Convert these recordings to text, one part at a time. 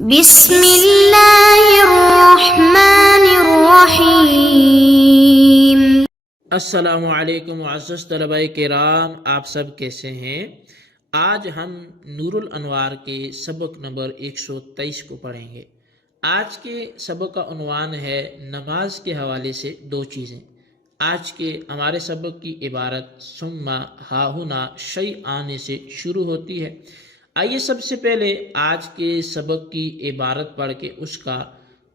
بسم اللہ الرحمن الرحیم۔ السلام علیکم معزز طلباء کرام، آپ سب کیسے ہیں؟ آج ہم نور الانوار کے سبق نمبر 123 کو پڑھیں گے۔ آج کے سبق کا عنوان ہے نماز کے حوالے سے دو چیزیں۔ آج کے ہمارے سبق کی عبارت ثم ہاہنا شیئان سے شروع ہوتی ہے۔ آئیے سب سے پہلے آج کے سبق کی عبارت پڑھ کے اس کا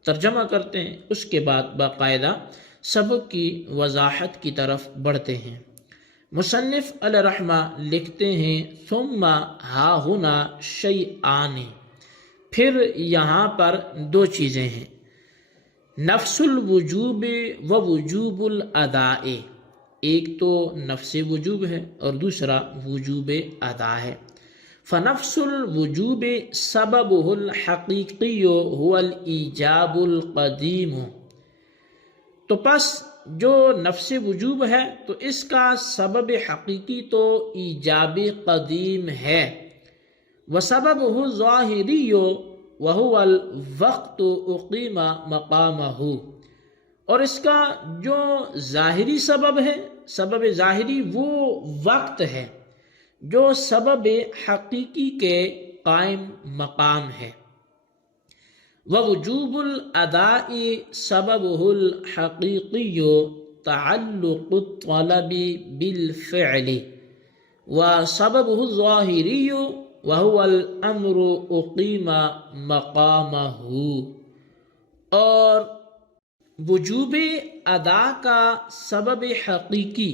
ترجمہ کرتے ہیں، اس کے بعد باقاعدہ سبق کی وضاحت کی طرف بڑھتے ہیں۔ مصنف علیہ رحمہ لکھتے ہیں ثم ہاہنا شیئان، پھر یہاں پر دو چیزیں ہیں، نفس الوجوب و وجوب الاداء۔ ایک تو نفس وجوب ہے اور دوسرا وجوب ادا ہے۔ فنفس الوجوب سببہ الحقیقی هو الایجاب القدیم، تو پس جو نفس وجوب ہے تو اس کا سبب حقیقی تو ایجاب قدیم ہے۔ وسببہ الظاہری وہو الوقت اقیم مقامہ، اور اس کا جو ظاہری سبب ہے، سبب ظاہری وہ وقت ہے جو سبب حقیقی کے قائم مقام ہے۔ ووجوب الاداء سببہ الحقیقی تعلق الطلب بالفعل، وسببہ الظاہری وہو الامر اقیم مقامہ، اور وجوب ادا کا سبب حقیقی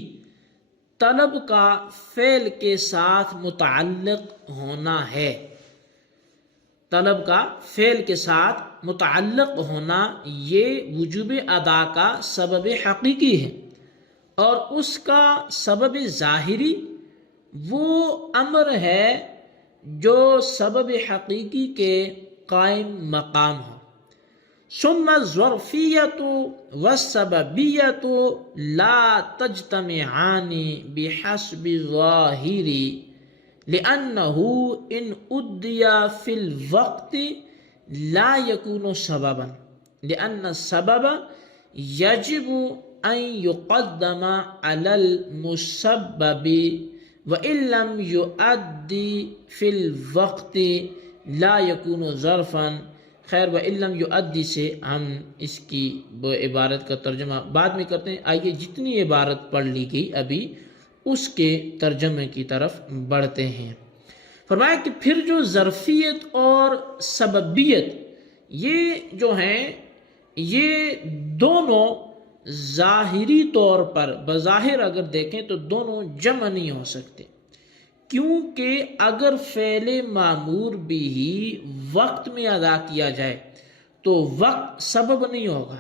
طلب کا فعل کے ساتھ متعلق ہونا ہے۔ طلب کا فعل کے ساتھ متعلق ہونا یہ وجوب ادا کا سبب حقیقی ہے، اور اس کا سبب ظاہری وہ امر ہے جو سبب حقیقی کے قائم مقام ہو۔ ثم الظرفیۃ والسببیۃ لا تجتمعان بحسب الظاہر، لأنه ان ادی فی الوقت لا يكون سببا، لأن السبب يجب ان يقدم على المسبب وان لم يؤدي في الوقت لا يكون ظرفا۔ خیر وَإِن لَّمْ يُؤَدِّ سے ہم اس کی عبارت کا ترجمہ بعد میں کرتے ہیں۔ آئیے جتنی عبارت پڑھ لی گئی ابھی اس کے ترجمے کی طرف بڑھتے ہیں۔ فرمایا کہ پھر جو ظرفیت اور سببیت یہ جو ہیں یہ دونوں ظاہری طور پر بظاہر اگر دیکھیں تو دونوں جمع نہیں ہو سکتے، کیونکہ اگر فعل معمور بھی وقت میں ادا کیا جائے تو وقت سبب نہیں ہوگا،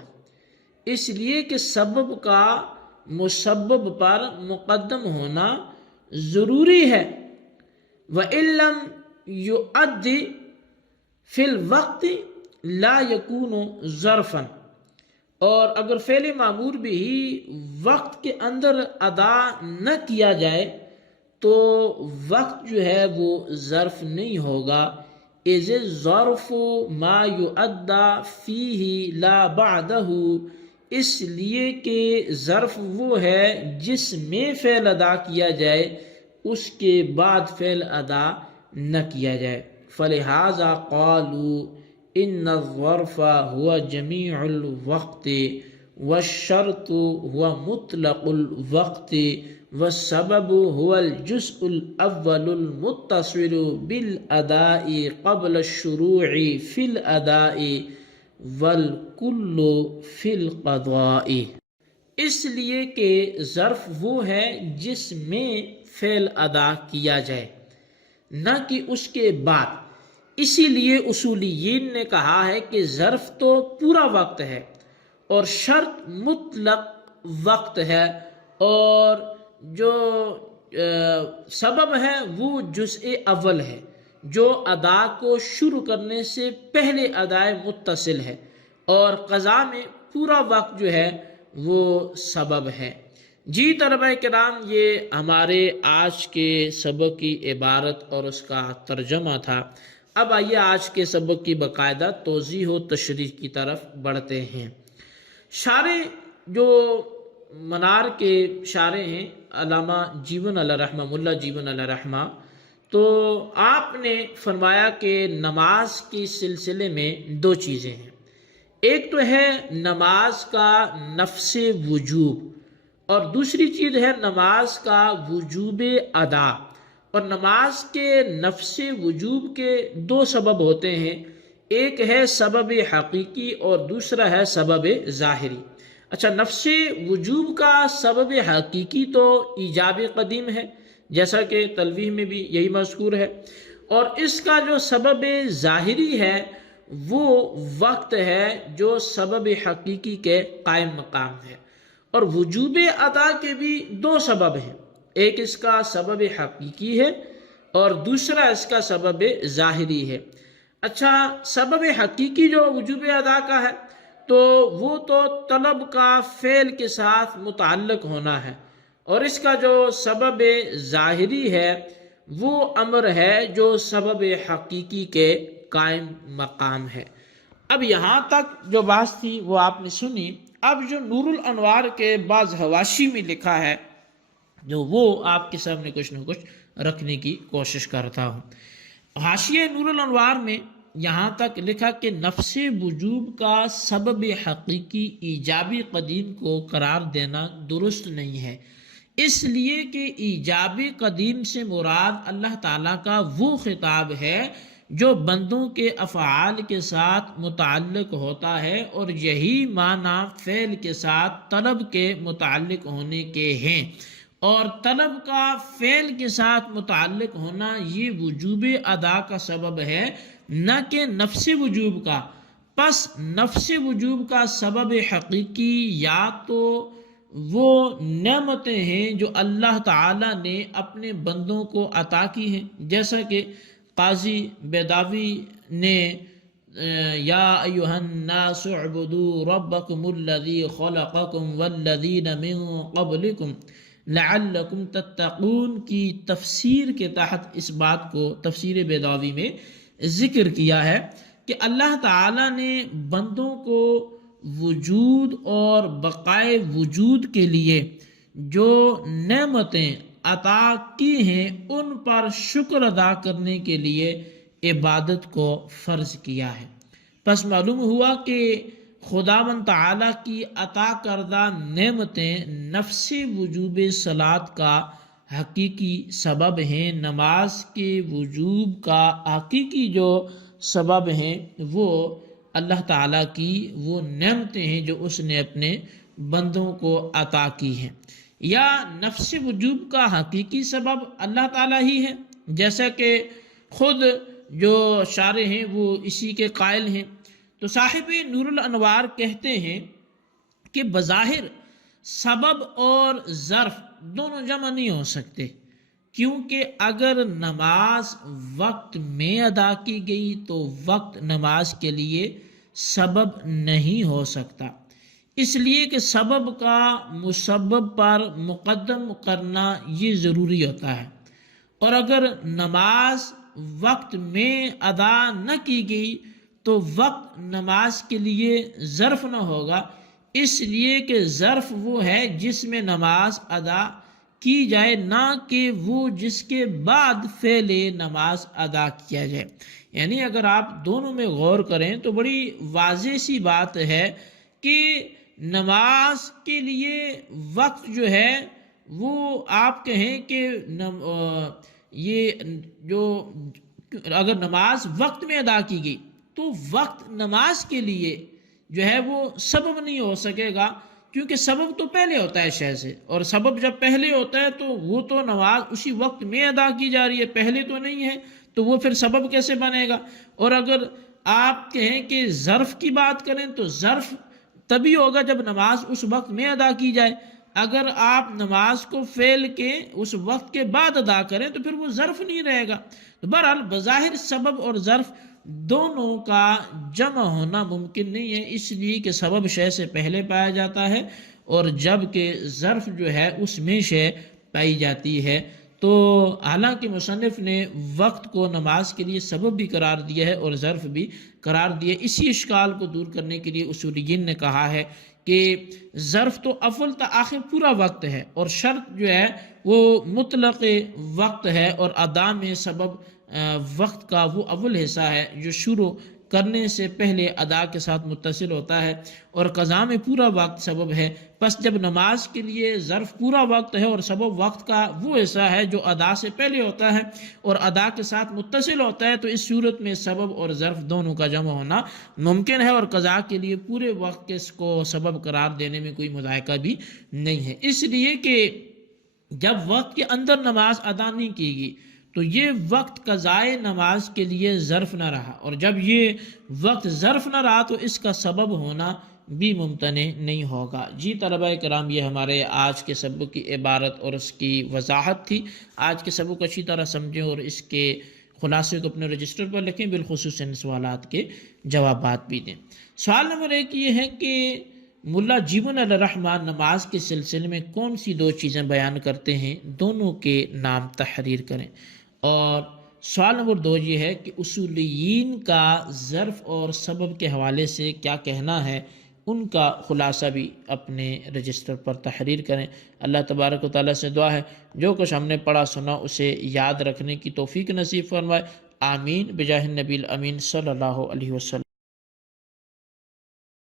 اس لیے کہ سبب کا مسبب پر مقدم ہونا ضروری ہے۔ وَإِن لَّمْ يُؤَدِّ فِي الْوَقْتِ لَا يَكُونُ ظَرْفًا، اور اگر فعل معمور بھی وقت کے اندر ادا نہ کیا جائے تو وقت جو ہے وہ ظرف نہیں ہوگا۔ اذ الظرف ما یؤدی فیہ لا بعدہ، اس لیے کہ ظرف وہ ہے جس میں فعل ادا کیا جائے اس کے بعد فعل ادا نہ کیا جائے۔ فلہذا قالوا ان الظرف هو جمیع الوقت والشرط هو مطلق الوقت والسبب هو الجزء الاول المتصل بالاداء قبل الشروع في الاداء والکل فی القضاء، اس لیے کہ ظرف وہ ہے جس میں فعل ادا کیا جائے نہ کہ اس کے بعد۔ اسی لیے اصولیین نے کہا ہے کہ ظرف تو پورا وقت ہے اور شرط مطلق وقت ہے، اور جو سبب ہے وہ جزء اول ہے جو ادا کو شروع کرنے سے پہلے ادائے متصل ہے، اور قضاء میں پورا وقت جو ہے وہ سبب ہے۔ جی طلبہ کرام، یہ ہمارے آج کے سبق کی عبارت اور اس کا ترجمہ تھا۔ اب آئیے آج کے سبق کی باقاعدہ توضیح و تشریح کی طرف بڑھتے ہیں۔ شارح جو منار کے شارح ہیں علامہ جیون علیہ رحمہ، ملا جیون علیہ رحمہ، تو آپ نے فرمایا کہ نماز کے سلسلے میں دو چیزیں ہیں۔ ایک تو ہے نماز کا نفس وجوب، اور دوسری چیز ہے نماز کا وجوب ادا۔ اور نماز کے نفس وجوب کے دو سبب ہوتے ہیں، ایک ہے سبب حقیقی اور دوسرا ہے سبب ظاہری۔ اچھا، نفس وجوب کا سبب حقیقی تو ایجاب قدیم ہے، جیسا کہ تلویح میں بھی یہی مذکور ہے، اور اس کا جو سبب ظاہری ہے وہ وقت ہے جو سبب حقیقی کے قائم مقام ہے۔ اور وجوب ادا کے بھی دو سبب ہیں، ایک اس کا سبب حقیقی ہے اور دوسرا اس کا سبب ظاہری ہے۔ اچھا، سبب حقیقی جو وجوب ادا کا ہے تو وہ تو طلب کا فعل کے ساتھ متعلق ہونا ہے، اور اس کا جو سبب ظاہری ہے وہ امر ہے جو سبب حقیقی کے قائم مقام ہے۔ اب یہاں تک جو بات تھی وہ آپ نے سنی۔ اب جو نور الانوار کے بعض حواشی میں لکھا ہے جو وہ آپ کے سامنے کچھ نہ کچھ رکھنے کی کوشش کرتا ہوں۔ حاشیہ نور الانوار میں یہاں تک لکھا کہ نفس وجوب کا سبب حقیقی ایجابی قدیم کو قرار دینا درست نہیں ہے، اس لیے کہ ایجابی قدیم سے مراد اللہ تعالیٰ کا وہ خطاب ہے جو بندوں کے افعال کے ساتھ متعلق ہوتا ہے، اور یہی معنی فعل کے ساتھ طلب کے متعلق ہونے کے ہیں، اور طلب کا فعل کے ساتھ متعلق ہونا یہ وجوب ادا کا سبب ہے، نہ کہ نفس وجوب کا۔ پس نفس وجوب کا سبب حقیقی یا تو وہ نعمتیں ہیں جو اللہ تعالیٰ نے اپنے بندوں کو عطا کی ہیں، جیسا کہ قاضی بیضاوی نے یا ایھا الناس اعبدوا ربکم الذی خلقکم والذین من قبلکم لعلکم تتقون کی تفسیر کے تحت اس بات کو تفسیر بیضاوی میں ذکر کیا ہے کہ اللہ تعالیٰ نے بندوں کو وجود اور بقائے وجود کے لیے جو نعمتیں عطا کی ہیں ان پر شکر ادا کرنے کے لیے عبادت کو فرض کیا ہے۔ پس معلوم ہوا کہ خداوند تعالیٰ کی عطا کردہ نعمتیں نفس وجوب صلاۃ کا حقیقی سبب ہیں، نماز کے وجوب کا حقیقی جو سبب ہیں وہ اللہ تعالیٰ کی وہ نعمتیں ہیں جو اس نے اپنے بندوں کو عطا کی ہیں، یا نفس وجوب کا حقیقی سبب اللہ تعالیٰ ہی ہے، جیسا کہ خود جو شارح ہیں وہ اسی کے قائل ہیں۔ تو صاحب نور الانوار کہتے ہیں کہ بظاہر سبب اور ظرف دونوں جمع نہیں ہو سکتے، کیونکہ اگر نماز وقت میں ادا کی گئی تو وقت نماز کے لیے سبب نہیں ہو سکتا، اس لیے کہ سبب کا مسبب پر مقدم کرنا یہ ضروری ہوتا ہے، اور اگر نماز وقت میں ادا نہ کی گئی تو وقت نماز کے لیے ظرف نہ ہوگا، اس لیے کہ ظرف وہ ہے جس میں نماز ادا کی جائے، نہ کہ وہ جس کے بعد فعل نماز ادا کیا جائے۔ یعنی اگر آپ دونوں میں غور کریں تو بڑی واضح سی بات ہے کہ نماز کے لیے وقت جو ہے وہ آپ کہیں کہ یہ جو اگر نماز وقت میں ادا کی گئی تو وقت نماز کے لیے جو ہے وہ سبب نہیں ہو سکے گا، کیونکہ سبب تو پہلے ہوتا ہے شے سے، اور سبب جب پہلے ہوتا ہے تو وہ تو نماز اسی وقت میں ادا کی جا رہی ہے، پہلے تو نہیں ہے، تو وہ پھر سبب کیسے بنے گا؟ اور اگر آپ کہیں کہ ظرف کی بات کریں تو ظرف تبھی ہوگا جب نماز اس وقت میں ادا کی جائے، اگر آپ نماز کو فعل کے اس وقت کے بعد ادا کریں تو پھر وہ ظرف نہیں رہے گا۔ تو بہرحال بظاہر سبب اور ظرف دونوں کا جمع ہونا ممکن نہیں ہے، اس لیے کہ سبب شے سے پہلے پایا جاتا ہے اور جب کہ ظرف جو ہے اس میں شے پائی جاتی ہے۔ تو حالانکہ مصنف نے وقت کو نماز کے لیے سبب بھی قرار دیا ہے اور ظرف بھی قرار دیا ہے، اسی اشکال کو دور کرنے کے لیے اصولیین نے کہا ہے کہ ظرف تو اول تا آخر پورا وقت ہے، اور شرط جو ہے وہ مطلق وقت ہے، اور ادا میں سبب وقت کا وہ اول حصہ ہے جو شروع کرنے سے پہلے ادا کے ساتھ متصل ہوتا ہے، اور قضا میں پورا وقت سبب ہے۔ پس جب نماز کے لیے ظرف پورا وقت ہے اور سبب وقت کا وہ حصہ ہے جو ادا سے پہلے ہوتا ہے اور ادا کے ساتھ متصل ہوتا ہے، تو اس صورت میں سبب اور ظرف دونوں کا جمع ہونا ممکن ہے، اور قضا کے لیے پورے وقت کے کو سبب قرار دینے میں کوئی مذائقہ بھی نہیں ہے، اس لیے کہ جب وقت کے اندر نماز ادا نہیں کی گئی تو یہ وقت قضائے نماز کے لیے ظرف نہ رہا، اور جب یہ وقت ظرف نہ رہا تو اس کا سبب ہونا بھی ممتنع نہیں ہوگا۔ جی طلبہ کرام، یہ ہمارے آج کے سبق کی عبارت اور اس کی وضاحت تھی۔ آج کے سبق کو اچھی طرح سمجھیں اور اس کے خلاصے کو اپنے رجسٹر پر لکھیں، بالخصوص ان سوالات کے جوابات بھی دیں۔ سوال نمبر 1 یہ ہے کہ ملا جیون الرحمن نماز کے سلسلے میں کون سی 2 چیزیں بیان کرتے ہیں، دونوں کے نام تحریر کریں۔ اور سوال نمبر 2 یہ ہے کہ اصولیین کا ظرف اور سبب کے حوالے سے کیا کہنا ہے، ان کا خلاصہ بھی اپنے رجسٹر پر تحریر کریں۔ اللہ تبارک و تعالیٰ سے دعا ہے جو کچھ ہم نے پڑھا سنا اسے یاد رکھنے کی توفیق نصیب فرمائے، آمین بجاہ النبی الامین صلی اللہ علیہ وسلم۔